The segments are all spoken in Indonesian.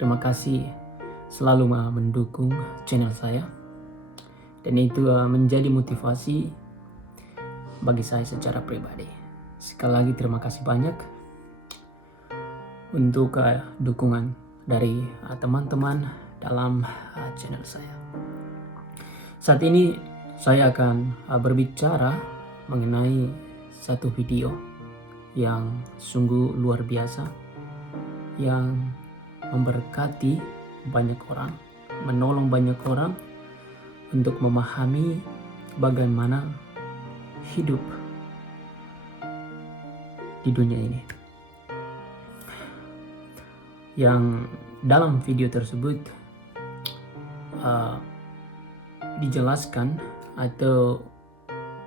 Terima kasih selalu mendukung channel saya. Dan itu menjadi motivasi bagi saya secara pribadi. Sekali lagi terima kasih banyak untuk dukungan dari teman-teman dalam channel saya. Saat ini saya akan berbicara mengenai satu video yang sungguh luar biasa, yang memberkati banyak orang, menolong banyak orang untuk memahami bagaimana hidup di dunia ini. Yang dalam video tersebut dijelaskan atau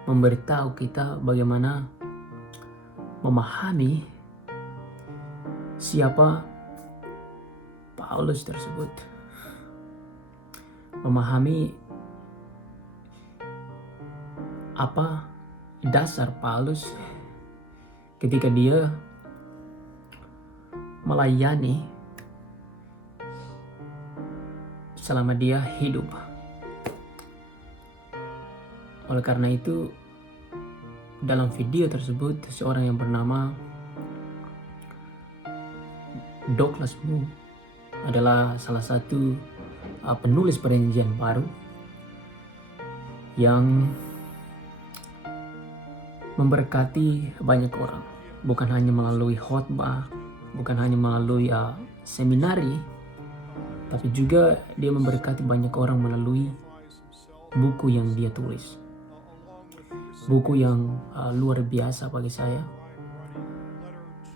memberitahu kita bagaimana memahami siapa Paulus tersebut, memahami apa dasar Paulus ketika dia melayani selama dia hidup. Oleh karena itu, dalam video tersebut seorang yang bernama Douglas Moo adalah salah satu penulis Perjanjian Baru yang memberkati banyak orang, bukan hanya melalui khotbah, bukan hanya melalui seminari, tapi juga dia memberkati banyak orang melalui buku yang dia tulis. Buku yang luar biasa bagi saya,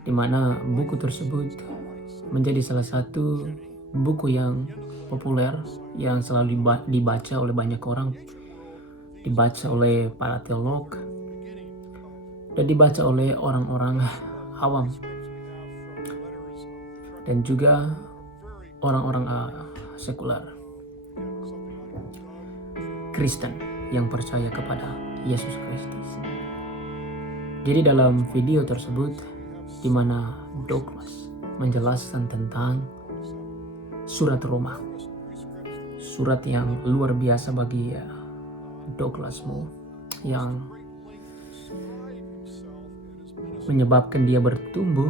di mana buku tersebut menjadi salah satu buku yang populer yang selalu dibaca oleh banyak orang, dibaca oleh para teolog, dan dibaca oleh orang-orang awam, dan juga orang-orang sekuler Kristen yang percaya kepada Yesus Kristus. Jadi dalam video tersebut, di mana Douglas menjelaskan tentang surat Roma, surat yang luar biasa bagi Douglas Moo, yang menyebabkan dia bertumbuh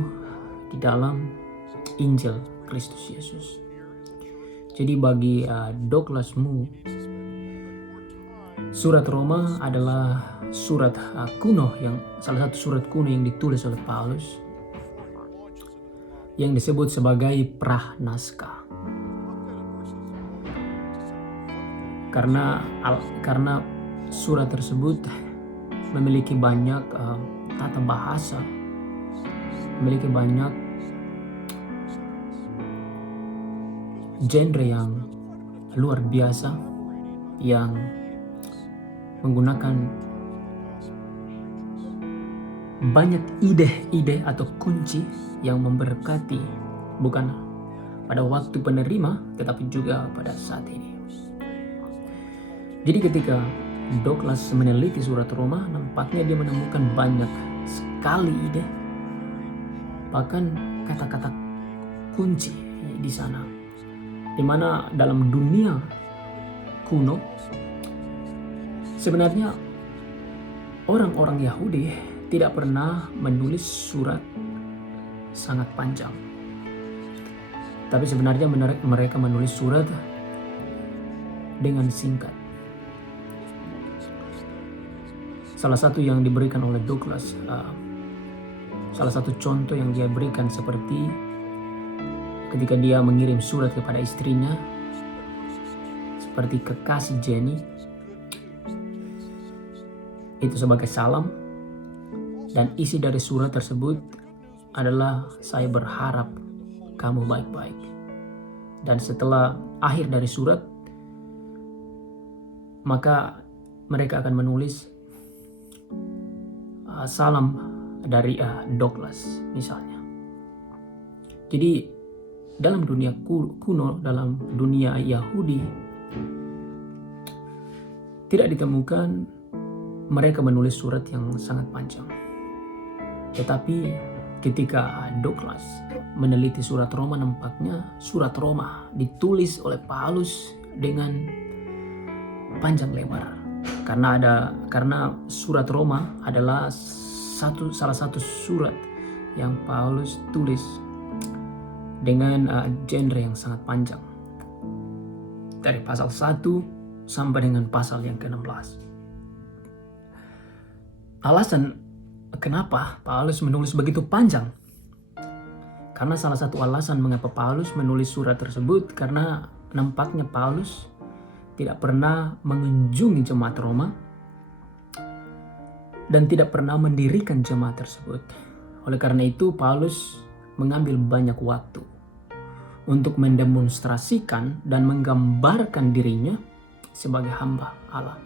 di dalam Injil Kristus Yesus. Jadi bagi Douglas Moo, surat Roma adalah surat kuno, yang salah satu surat kuno yang ditulis oleh Paulus, yang disebut sebagai pranaskah. Karena surat tersebut memiliki banyak tata bahasa, memiliki banyak genre yang luar biasa, yang menggunakan banyak ide-ide atau kunci yang memberkati bukan pada waktu penerima tetapi juga pada saat ini. Jadi ketika Douglas meneliti surat Roma, nampaknya dia menemukan banyak sekali ide, bahkan kata-kata kunci di sana, di mana dalam dunia kuno sebenarnya orang-orang Yahudi tidak pernah menulis surat sangat panjang. Tapi sebenarnya mereka menulis surat dengan singkat. Salah satu yang diberikan oleh Douglas, salah satu contoh yang dia berikan seperti ketika dia mengirim surat kepada istrinya, seperti kekasih Jenny, itu sebagai salam. Dan isi dari surat tersebut adalah, saya berharap kamu baik-baik. Dan setelah akhir dari surat, maka mereka akan menulis salam dari Douglas misalnya. Jadi dalam dunia kuno, dalam dunia Yahudi, tidak ditemukan mereka menulis surat yang sangat panjang. Tetapi ketika Douglas meneliti surat Roma, nampaknya surat Roma ditulis oleh Paulus dengan panjang lebar. Karena surat Roma adalah salah satu surat yang Paulus tulis dengan genre yang sangat panjang. Dari pasal 1 sampai dengan pasal yang ke-16. Alasan kenapa Paulus menulis begitu panjang? Karena salah satu alasan mengapa Paulus menulis surat tersebut, karena nampaknya Paulus tidak pernah mengunjungi jemaat Roma dan tidak pernah mendirikan jemaat tersebut. Oleh karena itu, Paulus mengambil banyak waktu untuk mendemonstrasikan dan menggambarkan dirinya sebagai hamba Allah.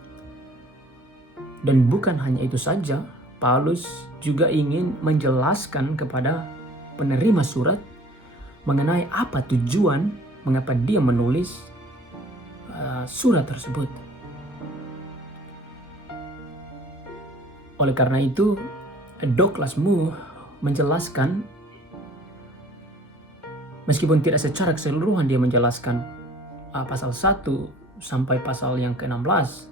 Dan bukan hanya itu saja, Paulus juga ingin menjelaskan kepada penerima surat mengenai apa tujuan mengapa dia menulis surat tersebut. Oleh karena itu, Douglas Moo menjelaskan, meskipun tidak secara keseluruhan dia menjelaskan pasal 1 sampai pasal yang ke-16,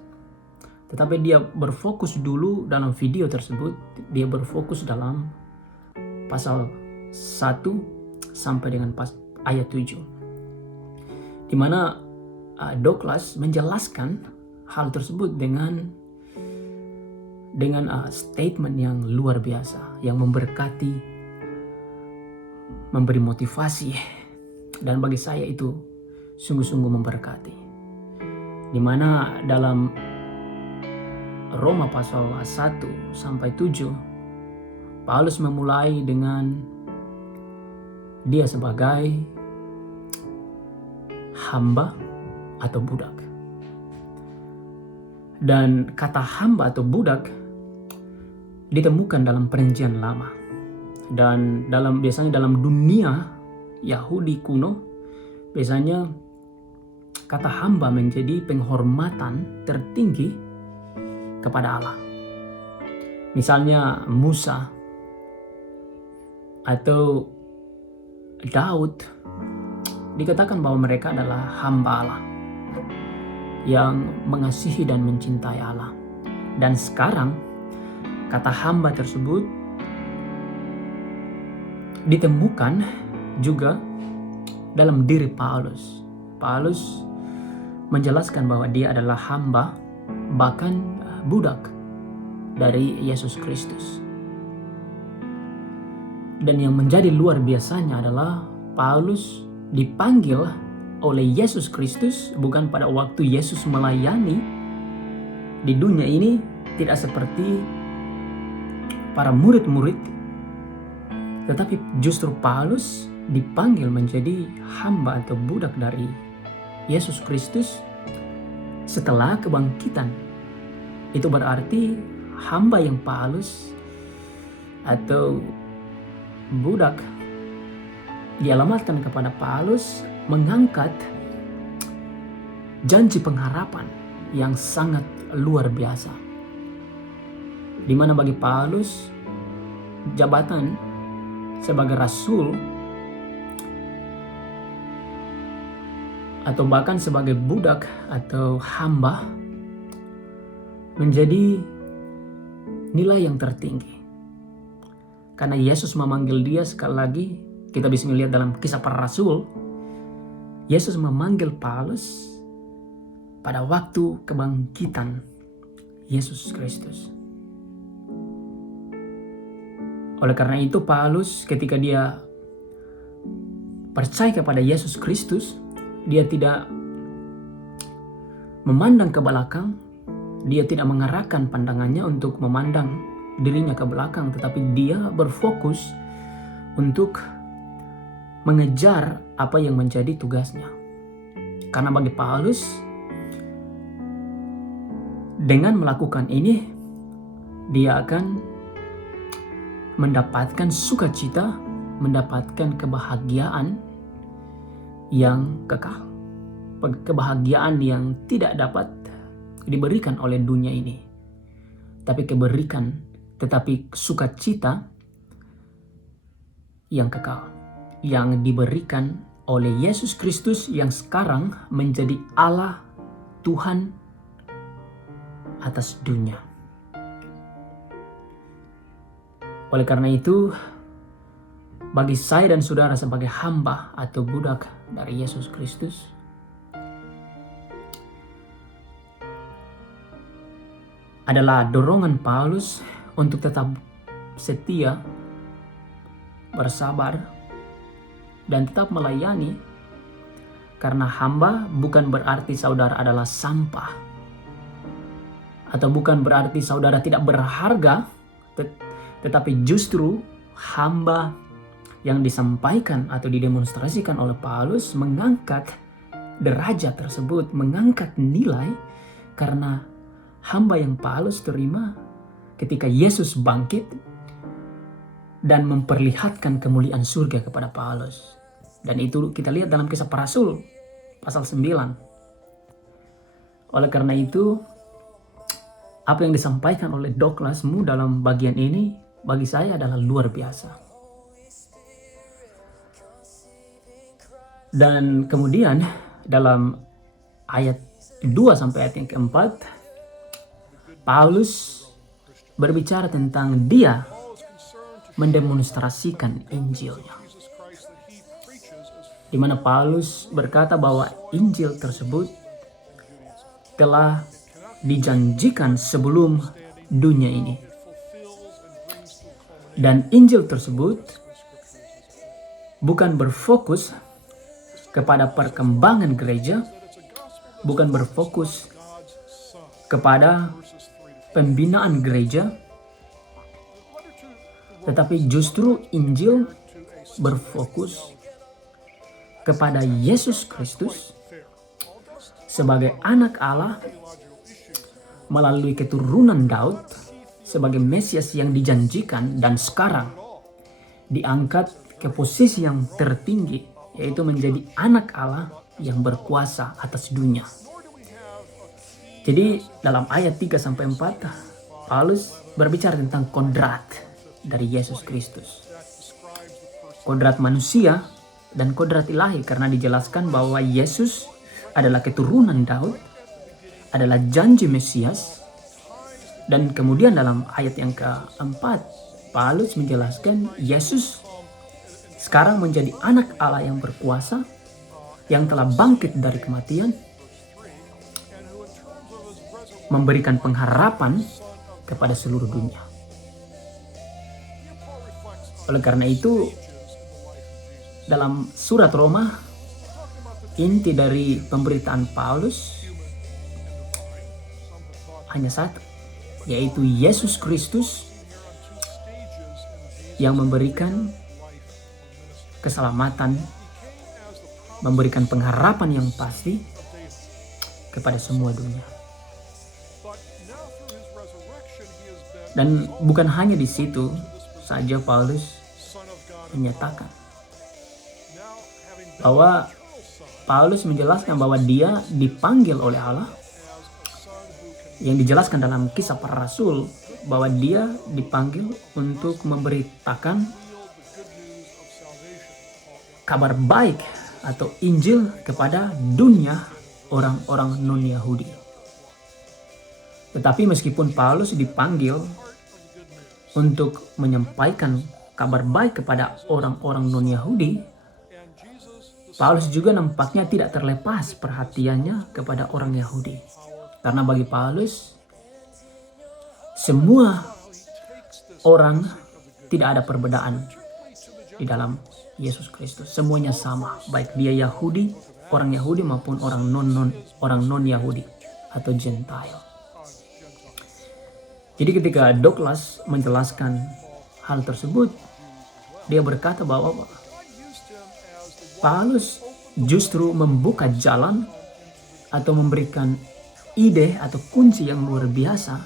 tetapi dia berfokus dulu dalam video tersebut, dia berfokus dalam pasal 1 sampai dengan ayat 7. Di mana Douglas menjelaskan hal tersebut dengan statement yang luar biasa, yang memberkati, memberi motivasi, dan bagi saya itu sungguh-sungguh memberkati. Di mana dalam Roma pasal 1 sampai 7, Paulus memulai dengan dia sebagai hamba atau budak. Dan kata hamba atau budak ditemukan dalam Perjanjian Lama. Dan biasanya dalam dunia Yahudi kuno, biasanya kata hamba menjadi penghormatan tertinggi kepada Allah. Misalnya Musa atau Daud dikatakan bahwa mereka adalah hamba Allah yang mengasihi dan mencintai Allah. Dan sekarang kata hamba tersebut ditemukan juga dalam diri Paulus. Paulus menjelaskan bahwa dia adalah hamba, bahkan budak dari Yesus Kristus. Dan yang menjadi luar biasanya adalah Paulus dipanggil oleh Yesus Kristus bukan pada waktu Yesus melayani di dunia ini, tidak seperti para murid-murid, tetapi justru Paulus dipanggil menjadi hamba atau budak dari Yesus Kristus setelah kebangkitan. Itu berarti hamba yang Paulus atau budak dialamatkan kepada Paulus mengangkat janji pengharapan yang sangat luar biasa, di mana bagi Paulus jabatan sebagai rasul atau bahkan sebagai budak atau hamba menjadi nilai yang tertinggi. Karena Yesus memanggil dia, sekali lagi kita bisa melihat dalam Kisah Para Rasul, Yesus memanggil Paulus pada waktu kebangkitan Yesus Kristus. Oleh karena itu Paulus ketika dia percaya kepada Yesus Kristus, dia tidak memandang ke belakang, dia tidak mengarahkan pandangannya untuk memandang dirinya ke belakang, tetapi dia berfokus untuk mengejar apa yang menjadi tugasnya. Karena bagi Paulus, dengan melakukan ini, dia akan mendapatkan sukacita, mendapatkan kebahagiaan yang kekal, kebahagiaan yang tidak dapat diberikan oleh dunia ini, tetapi sukacita yang kekal, yang diberikan oleh Yesus Kristus yang sekarang menjadi Allah Tuhan atas dunia. Oleh karena itu, bagi saya dan saudara sebagai hamba atau budak dari Yesus Kristus, adalah dorongan Paulus untuk tetap setia, bersabar, dan tetap melayani, karena hamba bukan berarti saudara adalah sampah, atau bukan berarti saudara tidak berharga, tetapi justru hamba yang disampaikan atau didemonstrasikan oleh Paulus mengangkat derajat tersebut, mengangkat nilai, karena hamba yang Paulus terima ketika Yesus bangkit dan memperlihatkan kemuliaan surga kepada Paulus. Dan itu kita lihat dalam Kisah Para Rasul pasal 9. Oleh karena itu, apa yang disampaikan oleh Douglasmu dalam bagian ini bagi saya adalah luar biasa. Dan kemudian dalam ayat 2 sampai ayat yang keempat, Paulus berbicara tentang dia mendemonstrasikan Injilnya, di mana Paulus berkata bahwa Injil tersebut telah dijanjikan sebelum dunia ini. Dan Injil tersebut bukan berfokus kepada perkembangan gereja, bukan berfokus kepada pembinaan gereja, tetapi justru Injil berfokus kepada Yesus Kristus sebagai anak Allah melalui keturunan Daud, sebagai Mesias yang dijanjikan dan sekarang diangkat ke posisi yang tertinggi, yaitu menjadi anak Allah yang berkuasa atas dunia. Jadi dalam ayat 3-4 Paulus berbicara tentang kodrat dari Yesus Kristus. Kodrat manusia dan kodrat ilahi, karena dijelaskan bahwa Yesus adalah keturunan Daud, adalah janji Mesias. Dan kemudian dalam ayat yang keempat Paulus menjelaskan Yesus sekarang menjadi anak Allah yang berkuasa, yang telah bangkit dari kematian, memberikan pengharapan kepada seluruh dunia. Oleh karena itu, dalam surat Roma, inti dari pemberitaan Paulus hanya satu, yaitu Yesus Kristus yang memberikan keselamatan, memberikan pengharapan yang pasti kepada semua dunia. Dan bukan hanya di situ saja Paulus menyatakan bahwa Paulus menjelaskan bahwa dia dipanggil oleh Allah, yang dijelaskan dalam Kisah Para Rasul bahwa dia dipanggil untuk memberitakan kabar baik atau Injil kepada dunia orang-orang non-Yahudi. Tetapi meskipun Paulus dipanggil untuk menyampaikan kabar baik kepada orang-orang non-Yahudi, Paulus juga nampaknya tidak terlepas perhatiannya kepada orang Yahudi. Karena bagi Paulus, semua orang tidak ada perbedaan di dalam Yesus Kristus. Semuanya sama, baik dia Yahudi, orang Yahudi maupun orang non-Yahudi atau Gentile. Jadi ketika Douglas menjelaskan hal tersebut, dia berkata bahwa Paulus justru membuka jalan atau memberikan ide atau kunci yang luar biasa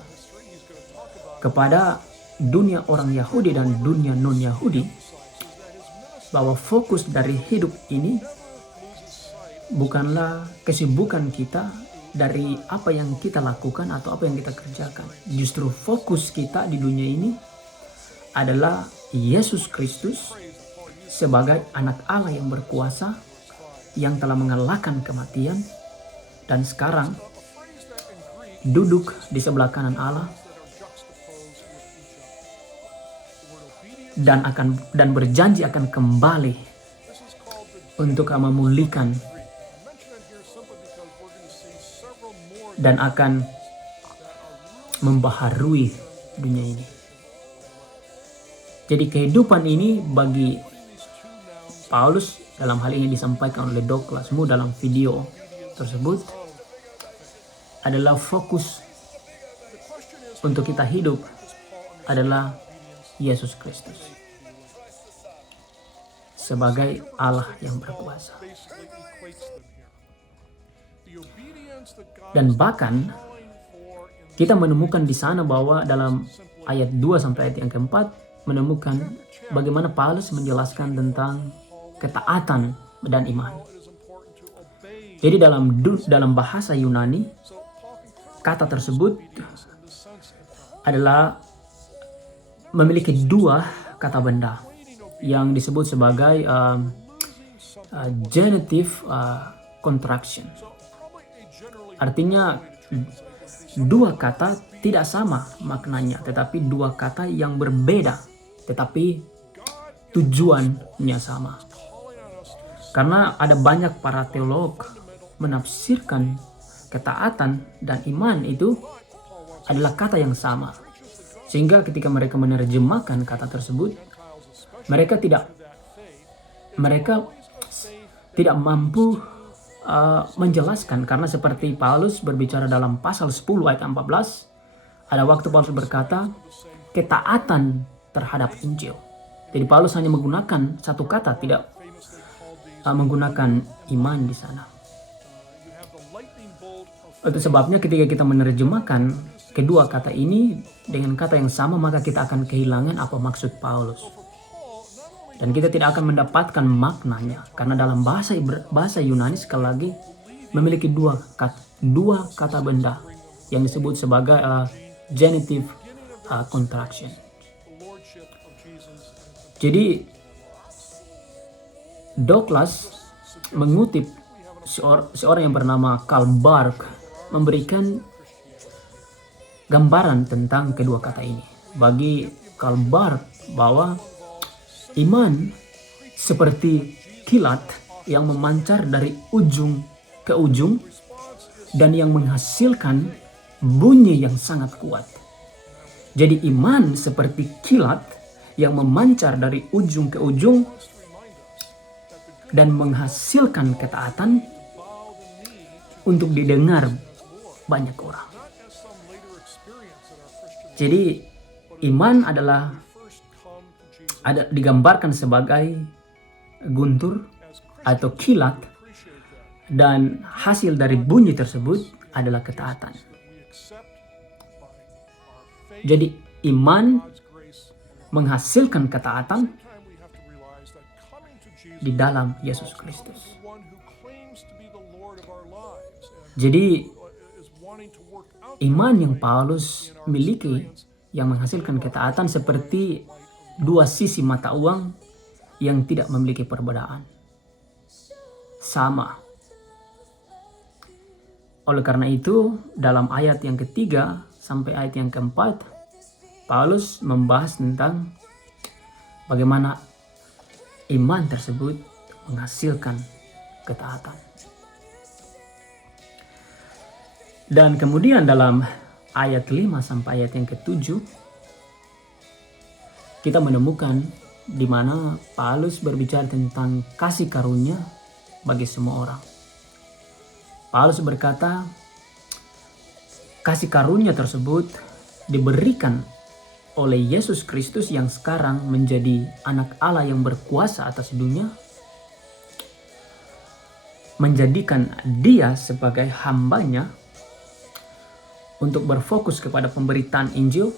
kepada dunia orang Yahudi dan dunia non-Yahudi, bahwa fokus dari hidup ini bukanlah kesibukan kita dari apa yang kita lakukan atau apa yang kita kerjakan. Justru fokus kita di dunia ini adalah Yesus Kristus sebagai anak Allah yang berkuasa, yang telah mengalahkan kematian, dan sekarang duduk di sebelah kanan Allah dan berjanji akan kembali untuk memulihkan dan akan membaharui dunia ini. Jadi kehidupan ini bagi Paulus, dalam hal ini disampaikan oleh Douglas Moo dalam video tersebut, adalah fokus untuk kita hidup adalah Yesus Kristus sebagai Allah yang berkuasa. Dan bahkan kita menemukan di sana bahwa dalam ayat 2 sampai ayat yang keempat menemukan bagaimana Paulus menjelaskan tentang ketaatan dan iman. Jadi dalam bahasa Yunani, kata tersebut adalah memiliki dua kata benda yang disebut sebagai genitive contraction. Artinya dua kata tidak sama maknanya, tetapi dua kata yang berbeda, tetapi tujuannya sama. Karena ada banyak para teolog menafsirkan ketaatan dan iman itu adalah kata yang sama. Sehingga ketika mereka menerjemahkan kata tersebut, mereka tidak mampu menjelaskan, karena seperti Paulus berbicara dalam pasal 10 ayat 14, ada waktu Paulus berkata ketaatan terhadap Injil. Jadi Paulus hanya menggunakan satu kata, tidak menggunakan iman di sana. Itu sebabnya ketika kita menerjemahkan kedua kata ini dengan kata yang sama, maka kita akan kehilangan apa maksud Paulus. Dan kita tidak akan mendapatkan maknanya, karena dalam bahasa Yunani sekali lagi memiliki dua kata benda yang disebut sebagai genitive contraction. Jadi Douglas mengutip seorang yang bernama Karl Barth memberikan gambaran tentang kedua kata ini. Bagi Karl Barth bahwa iman seperti kilat yang memancar dari ujung ke ujung dan yang menghasilkan bunyi yang sangat kuat. Jadi iman seperti kilat yang memancar dari ujung ke ujung dan menghasilkan ketaatan untuk didengar banyak orang. Jadi iman digambarkan sebagai guntur atau kilat, dan hasil dari bunyi tersebut adalah ketaatan. Jadi iman menghasilkan ketaatan di dalam Yesus Kristus. Jadi iman yang Paulus miliki yang menghasilkan ketaatan seperti dua sisi mata uang yang tidak memiliki perbedaan. Sama. Oleh karena itu, dalam ayat yang ketiga sampai ayat yang keempat, Paulus membahas tentang bagaimana iman tersebut menghasilkan ketaatan. Dan kemudian dalam ayat 5 sampai ayat yang ke-7, kita menemukan di mana Paulus berbicara tentang kasih karunia bagi semua orang. Paulus berkata, kasih karunia tersebut diberikan oleh Yesus Kristus yang sekarang menjadi anak Allah yang berkuasa atas dunia, menjadikan dia sebagai hambanya untuk berfokus kepada pemberitaan Injil,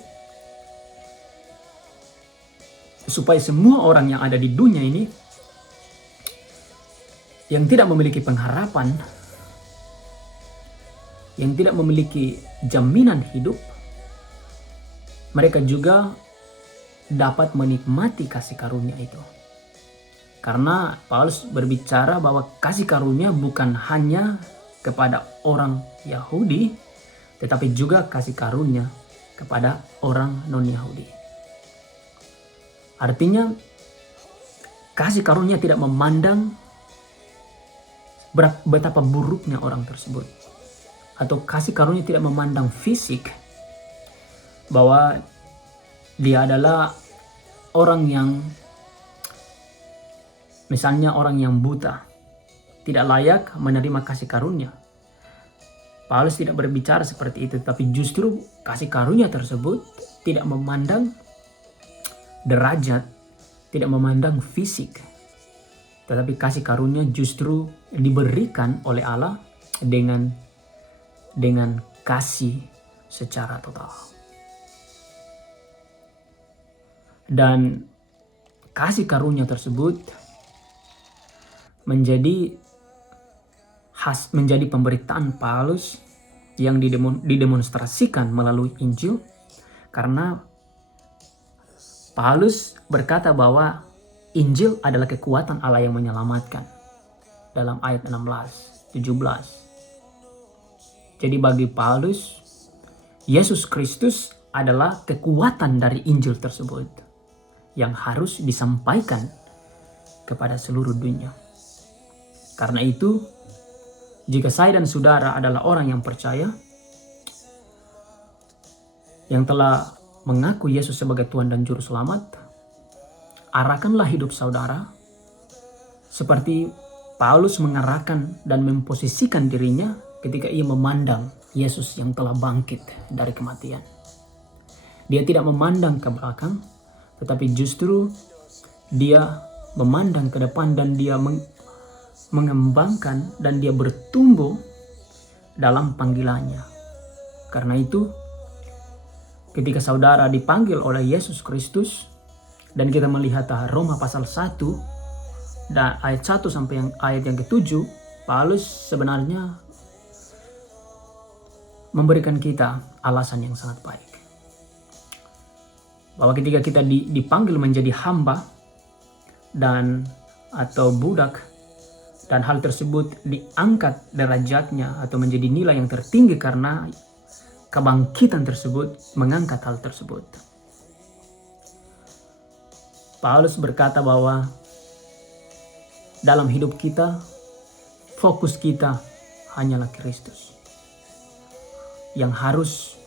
supaya semua orang yang ada di dunia ini yang tidak memiliki pengharapan, yang tidak memiliki jaminan hidup, mereka juga dapat menikmati kasih karunia itu. Karena Paulus berbicara bahwa kasih karunia bukan hanya kepada orang Yahudi, tetapi juga kasih karunia kepada orang non-Yahudi. Artinya, kasih karunia tidak memandang betapa buruknya orang tersebut. Atau kasih karunia tidak memandang fisik, bahwa dia adalah orang yang, misalnya orang yang buta, tidak layak menerima kasih karunia. Paulus tidak berbicara seperti itu, tapi justru kasih karunia tersebut tidak memandang derajat, tidak memandang fisik. Tetapi kasih karunia justru diberikan oleh Allah dengan kasih secara total. Dan kasih karunia tersebut menjadi pemberitaan Paulus yang didemonstrasikan melalui Injil, karena Paulus berkata bahwa Injil adalah kekuatan Allah yang menyelamatkan dalam ayat 16-17. Jadi bagi Paulus, Yesus Kristus adalah kekuatan dari Injil tersebut yang harus disampaikan kepada seluruh dunia. Karena itu, jika saya dan saudara adalah orang yang percaya, yang telah mengaku Yesus sebagai Tuhan dan Juru Selamat, arahkanlah hidup saudara seperti Paulus mengarahkan dan memposisikan dirinya ketika ia memandang Yesus yang telah bangkit dari kematian. Dia tidak memandang ke belakang, tetapi justru dia memandang ke depan dan dia mengembangkan dan dia bertumbuh dalam panggilannya. Karena itu, ketika saudara dipanggil oleh Yesus Kristus, dan kita melihat Roma pasal 1 dan ayat 1 sampai ayat yang ke-7, Paulus sebenarnya memberikan kita alasan yang sangat baik. Bahwa ketika kita dipanggil menjadi hamba dan atau budak, dan hal tersebut diangkat derajatnya atau menjadi nilai yang tertinggi karena kebangkitan tersebut mengangkat hal tersebut. Paulus berkata bahwa dalam hidup kita, fokus kita hanyalah Kristus yang harus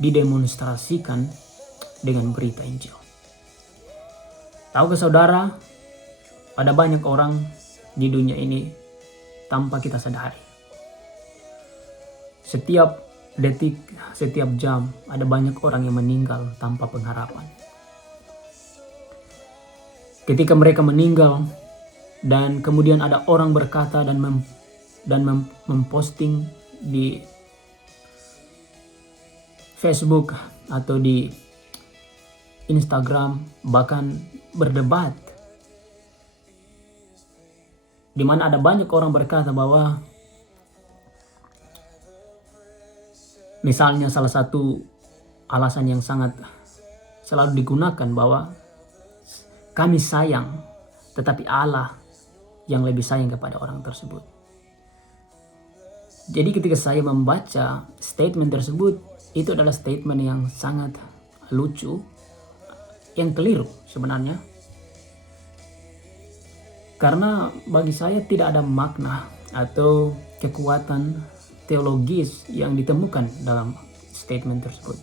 didemonstrasikan dengan berita Injil. Tahukah saudara, ada banyak orang di dunia ini tanpa kita sadari. Setiap detik, setiap jam, ada banyak orang yang meninggal tanpa pengharapan. Ketika mereka meninggal dan kemudian ada orang berkata dan memposting di Facebook atau di Instagram, bahkan berdebat, di mana ada banyak orang berkata bahwa misalnya salah satu alasan yang sangat selalu digunakan bahwa kami sayang, tetapi Allah yang lebih sayang kepada orang tersebut. Jadi ketika saya membaca statement tersebut, itu adalah statement yang sangat lucu, yang keliru sebenarnya. Karena bagi saya tidak ada makna atau kekuatan teologis yang ditemukan dalam statement tersebut.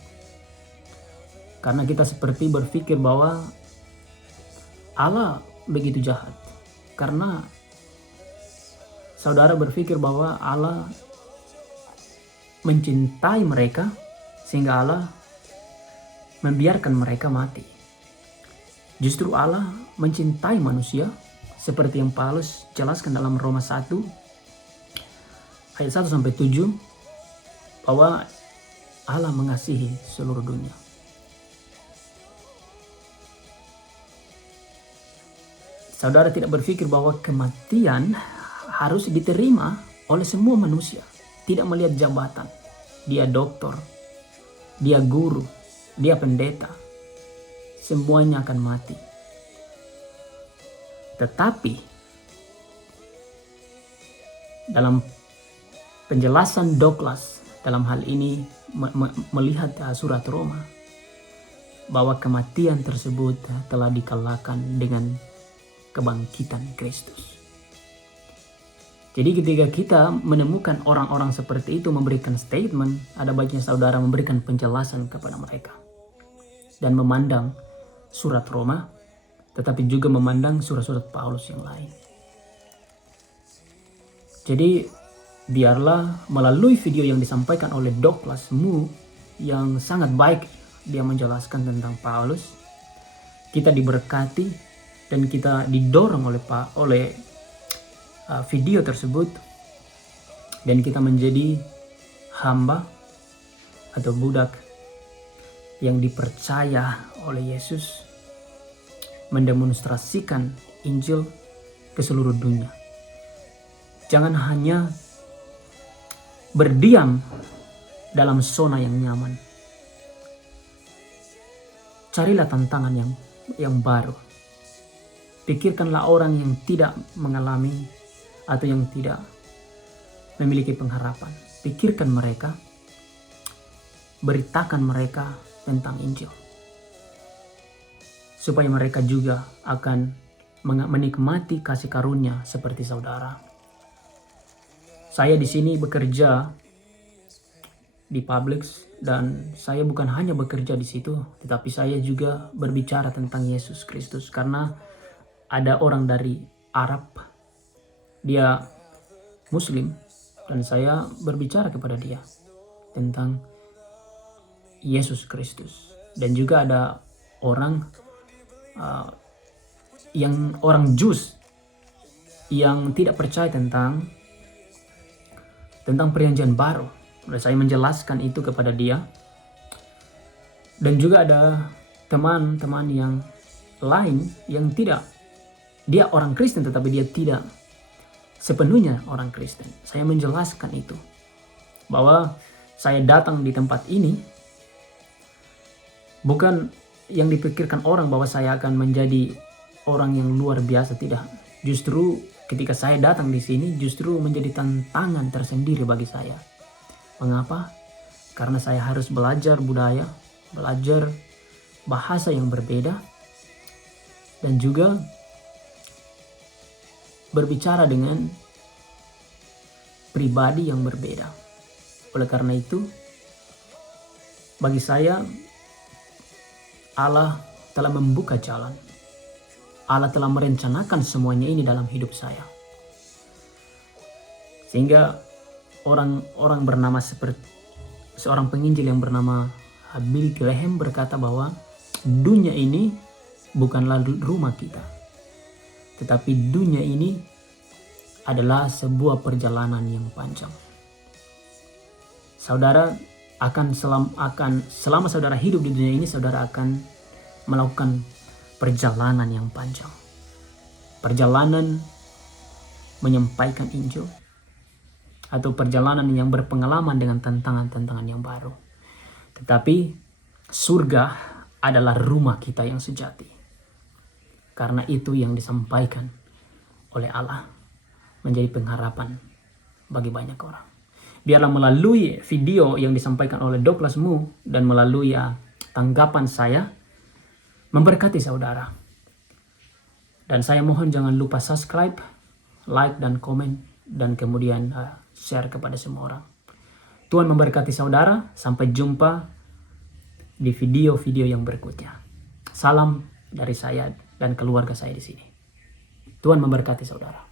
Karena kita seperti berpikir bahwa Allah begitu jahat. Karena saudara berpikir bahwa Allah mencintai mereka sehingga Allah membiarkan mereka mati. Justru Allah mencintai manusia seperti yang Paulus jelaskan dalam Roma 1 ayat 1-7 bahwa Allah mengasihi seluruh dunia. Saudara tidak berpikir bahwa kematian harus diterima oleh semua manusia. Tidak melihat jabatan. Dia dokter, dia guru, dia pendeta. Semuanya akan mati. Tetapi dalam penjelasan Douglas dalam hal ini melihat surat Roma, bahwa kematian tersebut telah dikalahkan dengan kebangkitan Kristus. Jadi ketika kita menemukan orang-orang seperti itu memberikan statement, ada baiknya saudara memberikan penjelasan kepada mereka. Dan memandang surat Roma, tetapi juga memandang surat-surat Paulus yang lain. Jadi biarlah melalui video yang disampaikan oleh Douglas Moo yang sangat baik, dia menjelaskan tentang Paulus, kita diberkati dan kita didorong oleh video tersebut, dan kita menjadi hamba atau budak yang dipercaya oleh Yesus mendemonstrasikan Injil ke seluruh dunia. Jangan hanya berdiam dalam zona yang nyaman. Carilah tantangan yang baru. Pikirkanlah orang yang tidak mengalami atau yang tidak memiliki pengharapan. Pikirkan mereka, beritakan mereka tentang Injil, supaya mereka juga akan menikmati kasih karunia seperti saudara. Saya di sini bekerja di Publix, dan saya bukan hanya bekerja di situ, tetapi saya juga berbicara tentang Yesus Kristus, karena ada orang dari Arab, dia Muslim, dan saya berbicara kepada dia tentang Yesus Kristus. Dan juga ada orang orang Jews yang tidak percaya tentang perjanjian baru. Saya menjelaskan itu kepada dia. Dan juga ada teman-teman yang lain yang tidak, dia orang Kristen tetapi dia tidak sepenuhnya orang Kristen. Saya menjelaskan itu, bahwa saya datang di tempat ini bukan yang dipikirkan orang bahwa saya akan menjadi orang yang luar biasa, tidak. Justru ketika saya datang di sini justru menjadi tantangan tersendiri bagi saya. Mengapa? Karena saya harus belajar budaya, belajar bahasa yang berbeda, dan juga berbicara dengan pribadi yang berbeda. Oleh karena itu, bagi saya, Allah telah membuka jalan. Allah telah merencanakan semuanya ini dalam hidup saya. Sehingga orang bernama seperti seorang penginjil yang bernama Billy Graham berkata bahwa dunia ini bukanlah rumah kita, tetapi dunia ini adalah sebuah perjalanan yang panjang. Saudara selama saudara hidup di dunia ini, saudara akan melakukan perjalanan yang panjang. Perjalanan menyampaikan Injil, atau perjalanan yang berpengalaman dengan tantangan-tantangan yang baru. Tetapi surga adalah rumah kita yang sejati. Karena itu yang disampaikan oleh Allah menjadi pengharapan bagi banyak orang. Biarlah melalui video yang disampaikan oleh Douglas Moo dan melalui tanggapan saya memberkati saudara. Dan saya mohon jangan lupa subscribe, like dan komen, dan kemudian share kepada semua orang. Tuhan memberkati saudara. Sampai jumpa di video-video yang berikutnya. Salam dari saya dan keluarga saya di sini. Tuhan memberkati saudara.